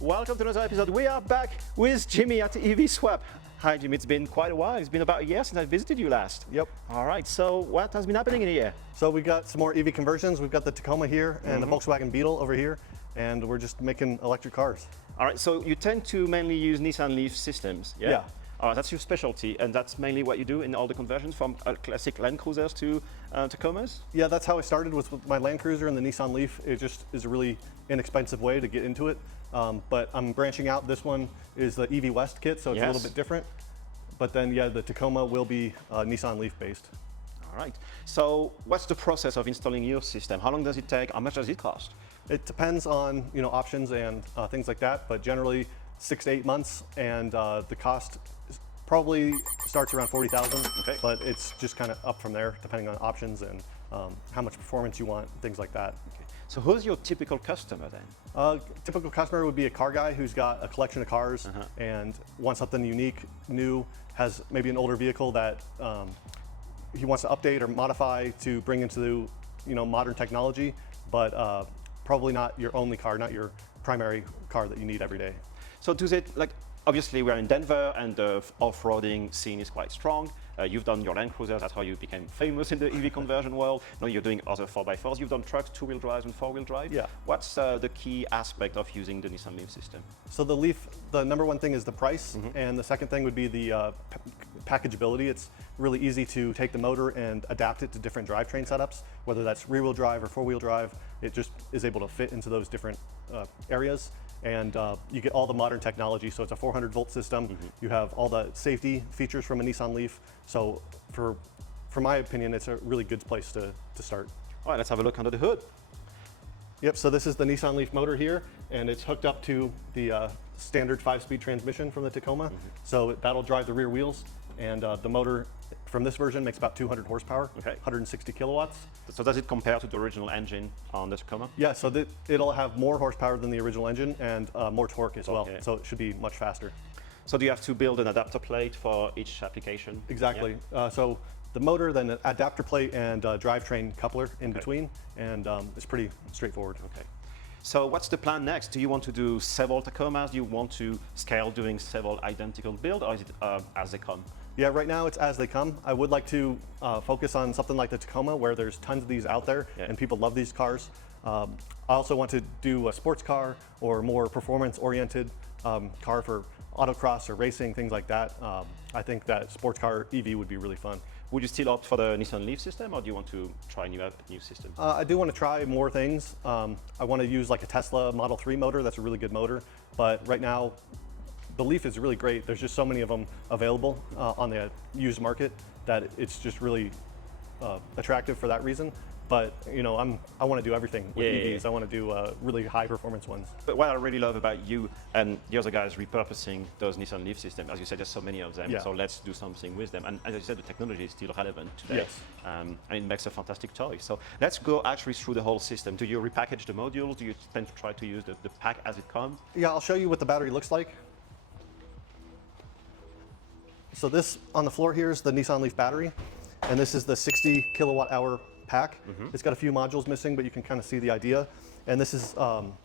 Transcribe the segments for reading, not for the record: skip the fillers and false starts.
Welcome to another episode. We are back with Jimmy at EV Swap. Hi Jimmy, it's been quite a while. It's been about a year since I visited you last. Yep. All right, so what has been happening in a year? So we got some more EV conversions. We've got the Tacoma here and the Volkswagen Beetle over here, and we're just making electric cars. All right, so you tend to mainly use Nissan Leaf systems, yeah? Yeah. That's your specialty, and that's mainly what you do in all the conversions from classic Land Cruisers to Tacomas? Yeah, that's how I started with my Land Cruiser and the Nissan Leaf. It just is a really inexpensive way to get into it. But I'm branching out. This one is the EV West kit, so it's a little bit different. But then, yeah, the Tacoma will be Nissan Leaf based. All right. So what's the process of installing your system? How long does it take? How much does it cost? It depends on options and things like that, but generally 6 to 8 months, and the cost probably starts around 40,000. Okay. But it's just kind of up from there, depending on options and how much performance you want, things like that. Okay. So who's your typical customer then? Typical customer would be a car guy who's got a collection of cars and wants something unique, new, has maybe an older vehicle that he wants to update or modify to bring into modern technology, but probably not your only car, not your primary car that you need every day. So does it, obviously we're in Denver and the off-roading scene is quite strong. You've done your Land Cruiser, that's how you became famous in the EV conversion world. Now you're doing other 4x4s. You've done trucks, two-wheel drives and four-wheel drive. Yeah. What's the key aspect of using the Nissan Leaf system? So the Leaf, the number one thing is the price, and the second thing would be the packageability. It's really easy to take the motor and adapt it to different drivetrain setups, whether that's rear-wheel drive or four-wheel drive. It just is able to fit into those different areas. And you get all the modern technology, so it's a 400-volt system. You have all the safety features from a Nissan Leaf. So for my opinion, it's a really good place to start. All right, let's have a look under the hood. Yep, so this is the Nissan Leaf motor here, and it's hooked up to the standard 5-speed transmission from the Tacoma. So that'll drive the rear wheels, and the motor from this version makes about 200 horsepower, 160 kilowatts. So does it compare to the original engine on the Tacoma? Yeah, so it'll have more horsepower than the original engine and more torque as well, so it should be much faster. So do you have to build an adapter plate for each application? Exactly. Yeah. So the motor, then an adapter plate and drivetrain coupler in between, and it's pretty straightforward. Okay. So what's the plan next? Do you want to do several Tacomas? Do you want to scale doing several identical builds, or is it as they come? Yeah, right now it's as they come. I would like to focus on something like the Tacoma, where there's tons of these out there and people love these cars. I also want to do a sports car or more performance-oriented car for autocross or racing, things like that. I think that sports car EV would be really fun. Would you still opt for the Nissan Leaf system, or do you want to try new systems? I do want to try more things. I want to use like a Tesla Model 3 motor. That's a really good motor. But right now, the Leaf is really great. There's just so many of them available on the used market that it's just really attractive for that reason. But I want to do everything with EVs. I want to do really high performance ones. But what I really love about you and the other guys repurposing those Nissan Leaf systems, as you said, there's so many of them. So let's do something with them. And as you said, the technology is still relevant today. Yes. And it makes a fantastic choice. So let's go actually through the whole system. Do you repackage the modules? Do you tend to try to use the pack as it comes? Yeah, I'll show you what the battery looks like. So this on the floor here is the Nissan Leaf battery, and this is the 60 kilowatt hour pack. It's got a few modules missing, but you can kind of see the idea. And this is,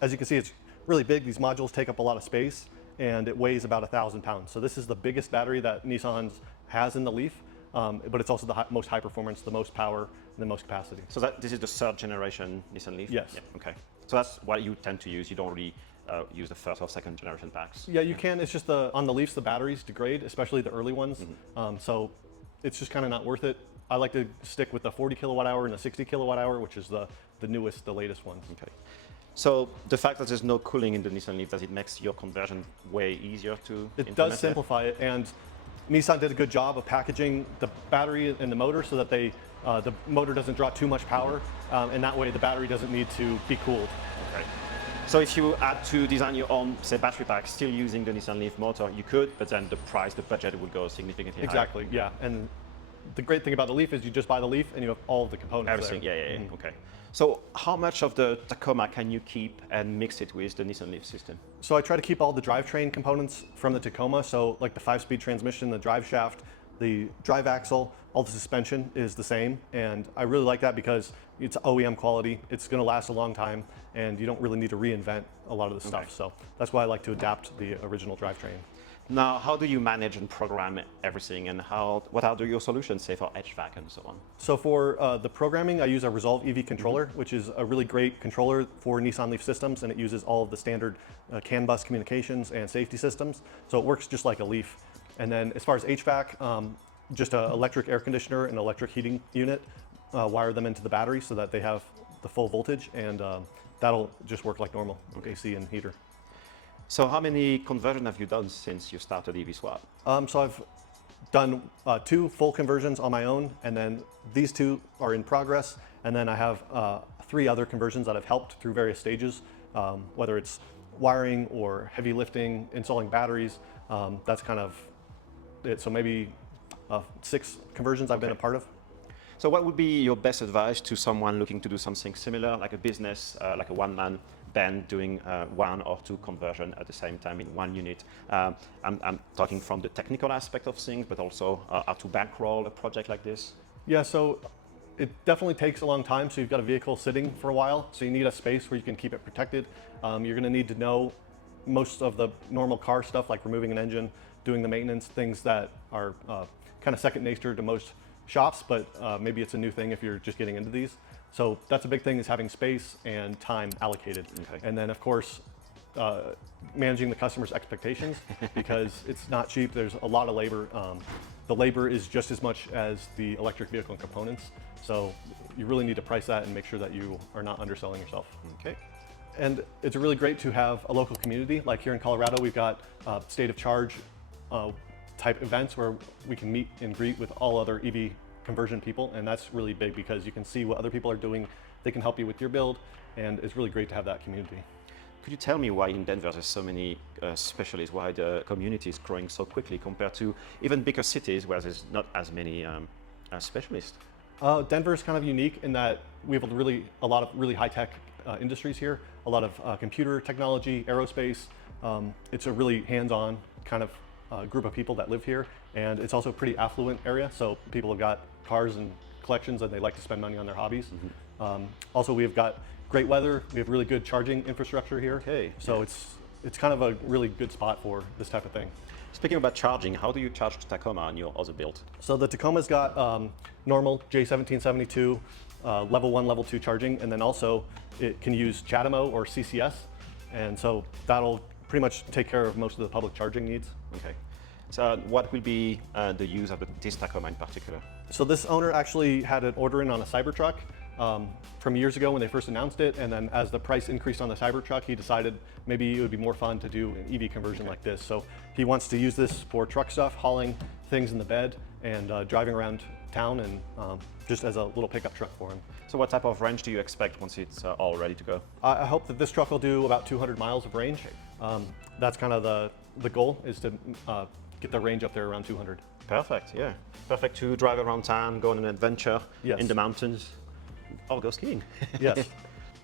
as you can see, it's really big. These modules take up a lot of space, and it weighs about 1,000 pounds. So this is the biggest battery that Nissan has in the Leaf, but it's also the most high performance, the most power, and the most capacity. So this is the third generation Nissan Leaf? Yes. Yeah, okay. So that's what you tend to use. You don't really use the first or second generation packs? Yeah, you can. It's just on the Leafs, the batteries degrade, especially the early ones. So it's just kind of not worth it. I like to stick with the 40 kilowatt hour and the 60 kilowatt hour, which is the newest, the latest ones. Okay. So the fact that there's no cooling in the Nissan Leaf, does it make your conversion way easier to It does simplify it, and Nissan did a good job of packaging the battery and the motor so that the motor doesn't draw too much power, and that way the battery doesn't need to be cooled. Okay. So if you had to design your own, say, battery pack, still using the Nissan Leaf motor, you could, but then the price, the budget would go significantly higher. Exactly, yeah. And the great thing about the Leaf is you just buy the Leaf and you have all of the components Everything, there. yeah. Okay. So how much of the Tacoma can you keep and mix it with the Nissan Leaf system? So I try to keep all the drivetrain components from the Tacoma, so like the 5-speed transmission, the drive shaft, the drive axle, all the suspension is the same, and I really like that because it's OEM quality, it's going to last a long time, and you don't really need to reinvent a lot of the stuff. So that's why I like to adapt the original drivetrain. Now, how do you manage and program everything, and what are your solutions, say, for HVAC and so on? So for the programming, I use a Resolve EV controller, which is a really great controller for Nissan Leaf systems, and it uses all of the standard CAN bus communications and safety systems. So it works just like a Leaf. And then as far as HVAC, just an electric air conditioner and electric heating unit, wire them into the battery so that they have the full voltage, and that'll just work like normal, AC and heater. So how many conversions have you done since you started EV Swap? So I've done 2 full conversions on my own, and then these 2 are in progress. And then I have 3 other conversions that I've helped through various stages, whether it's wiring or heavy lifting, installing batteries. That's kind of it. So maybe 6 conversions I've been a part of. So what would be your best advice to someone looking to do something similar, like a business, like a one-man band doing 1 or 2 conversions at the same time in one unit? I'm talking from the technical aspect of things, but also how to bankroll a project like this. Yeah, so it definitely takes a long time. So you've got a vehicle sitting for a while, so you need a space where you can keep it protected. You're going to need to know most of the normal car stuff, like removing an engine, doing the maintenance, things that are kind of second nature to most shops, but maybe it's a new thing if you're just getting into these. So that's a big thing, is having space and time allocated. And then of course, managing the customer's expectations, because it's not cheap. There's a lot of labor. The labor is just as much as the electric vehicle components. So you really need to price that and make sure that you are not underselling yourself. Okay. And it's really great to have a local community. Like here in Colorado, we've got state of charge type events where we can meet and greet with all other EV conversion people, and that's really big because you can see what other people are doing. They can help you with your build, and it's really great to have that community. Could you tell me why in Denver there's so many specialists, why the community is growing so quickly compared to even bigger cities where there's not as many specialists? Denver is kind of unique in that we have a lot of really high-tech industries here, a lot of computer technology, aerospace. It's a really hands-on kind of group of people that live here, and it's also a pretty affluent area, so people have got cars and collections and they like to spend money on their hobbies. Also, we've got great weather, we have really good charging infrastructure here, so it's kind of a really good spot for this type of thing. Speaking about charging, how do you charge the Tacoma on your other build? So the Tacoma's got normal J1772, level 1, level 2 charging, and then also it can use CHAdeMO or CCS, and so that'll pretty much take care of most of the public charging needs. Okay. So what will be the use of this Tacoma in particular? So this owner actually had an order in on a Cybertruck from years ago when they first announced it, and then as the price increased on the Cybertruck, he decided maybe it would be more fun to do an EV conversion like this. So he wants to use this for truck stuff, hauling things in the bed, and driving around town, and just as a little pickup truck for him. So what type of range do you expect once it's all ready to go? I hope that this truck will do about 200 miles of range. That's kind of the goal, is to get the range up there around 200. Perfect, yeah. Perfect to drive around town, go on an adventure in the mountains, or go skiing. Yes.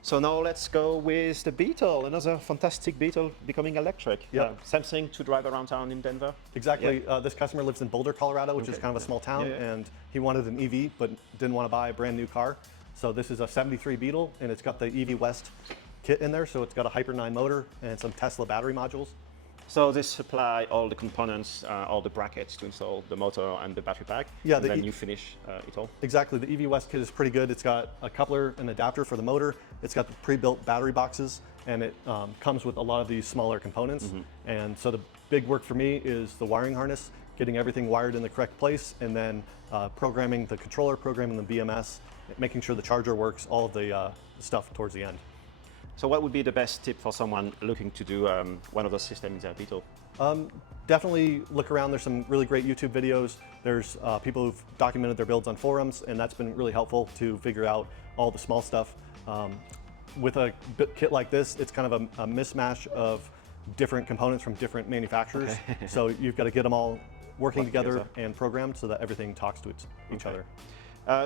So now let's go with the Beetle, another fantastic Beetle becoming electric. Same thing to drive around town in Denver? Exactly. This customer lives in Boulder, Colorado, which is kind of a small town, and he wanted an EV, but didn't want to buy a brand new car. So this is a 73 Beetle, and it's got the EV West kit in there, so it's got a Hyper 9 motor and some Tesla battery modules. So they supply all the components, all the brackets to install the motor and the battery pack, and then you finish it all? Exactly. The EV West kit is pretty good. It's got a coupler and adapter for the motor. It's got the pre-built battery boxes, and it comes with a lot of these smaller components. And so the big work for me is the wiring harness, getting everything wired in the correct place, and then programming the controller, programming the BMS, making sure the charger works, all of the stuff towards the end. So what would be the best tip for someone looking to do one of those systems in their Beetle? Definitely look around. There's some really great YouTube videos. There's people who've documented their builds on forums, and that's been really helpful to figure out all the small stuff. With a kit like this, it's kind of a mismatch of different components from different manufacturers. So you've got to get them all working together and programmed so that everything talks to each other.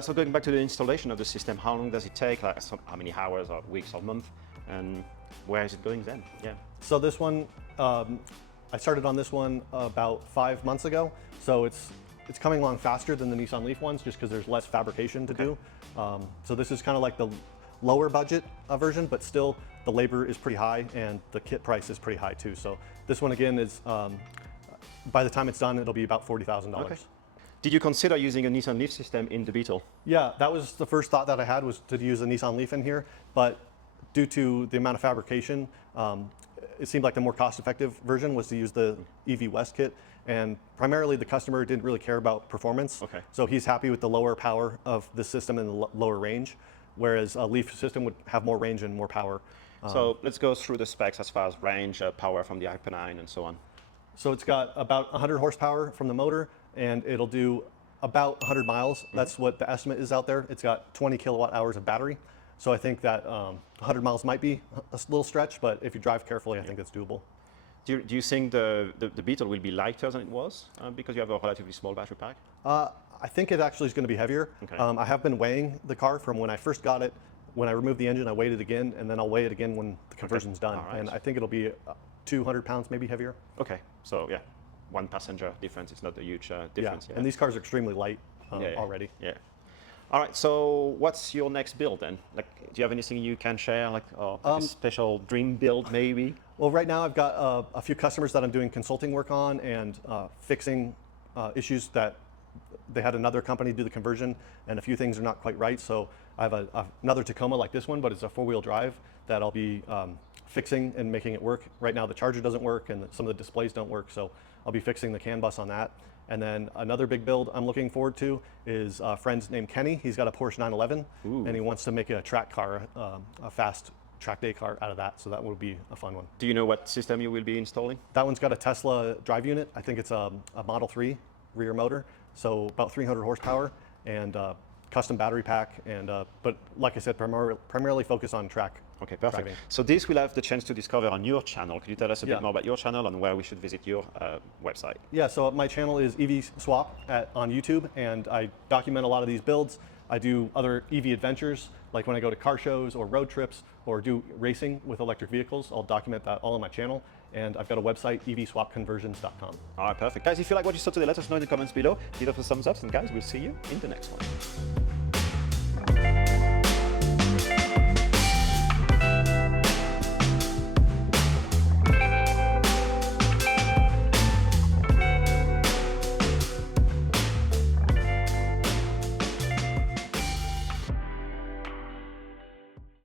So going back to the installation of the system, how long does it take? Like how many hours or weeks or months? And where is it going then? So this one, I started on this one about 5 months ago. So it's it's coming along faster than the Nissan Leaf ones just because there's less fabrication to do. So this is kind of like the lower budget version, but still the labor is pretty high and the kit price is pretty high too. So this one again is, by the time it's done, it'll be about $40,000. Okay. Did you consider using a Nissan Leaf system in the Beetle? Yeah, that was the first thought that I had, was to use a Nissan Leaf in here, but due to the amount of fabrication, it seemed like the more cost-effective version was to use the EV West kit, and primarily the customer didn't really care about performance. Okay. So he's happy with the lower power of the system and the lower range, whereas a Leaf system would have more range and more power. So let's go through the specs as far as range, power from the Hyper9 and so on. So it's got about 100 horsepower from the motor, and it'll do about 100 miles. That's what the estimate is out there. It's got 20 kilowatt hours of battery. So I think that 100 miles might be a little stretch, but if you drive carefully, I think that's doable. Do you think the Beetle will be lighter than it was because you have a relatively small battery pack? I think it actually is going to be heavier. Okay. I have been weighing the car from when I first got it. When I removed the engine, I weighed it again, and then I'll weigh it again when the conversion's done. All right. And I think it'll be 200 pounds, maybe heavier. Okay, so yeah, one passenger difference. It's not a huge difference. Yeah, and these cars are extremely light Yeah. already. Yeah. All right. So what's your next build then? Like, do you have anything you can share, like a special dream build maybe? Well, right now I've got a few customers that I'm doing consulting work on and fixing issues that they had another company do the conversion, and a few things are not quite right. So I have another Tacoma like this one, but it's a four-wheel drive that I'll be fixing and making it work. Right now the charger doesn't work and some of the displays don't work, so I'll be fixing the CAN bus on that. And then another big build I'm looking forward to is a friend named Kenny. He's got a Porsche 911, and he wants to make a track car, a fast track day car out of that, so that will be a fun one. Do you know what system you will be installing? That one's got a Tesla drive unit. I think it's a Model 3 rear motor, so about 300 horsepower, and custom battery pack, and but like I said, primarily focus on track. Okay, perfect. driving. So this we'll have the chance to discover on your channel. Could you tell us a Yeah. bit more about your channel and where we should visit your website? Yeah, so my channel is EV Swap on YouTube, and I document a lot of these builds. I do other EV adventures, like when I go to car shows or road trips or do racing with electric vehicles. I'll document that all on my channel, and I've got a website, evswapconversions.com. All right, perfect. Guys, if you like what you saw today, let us know in the comments below. Give us a thumbs up, and guys, we'll see you in the next one.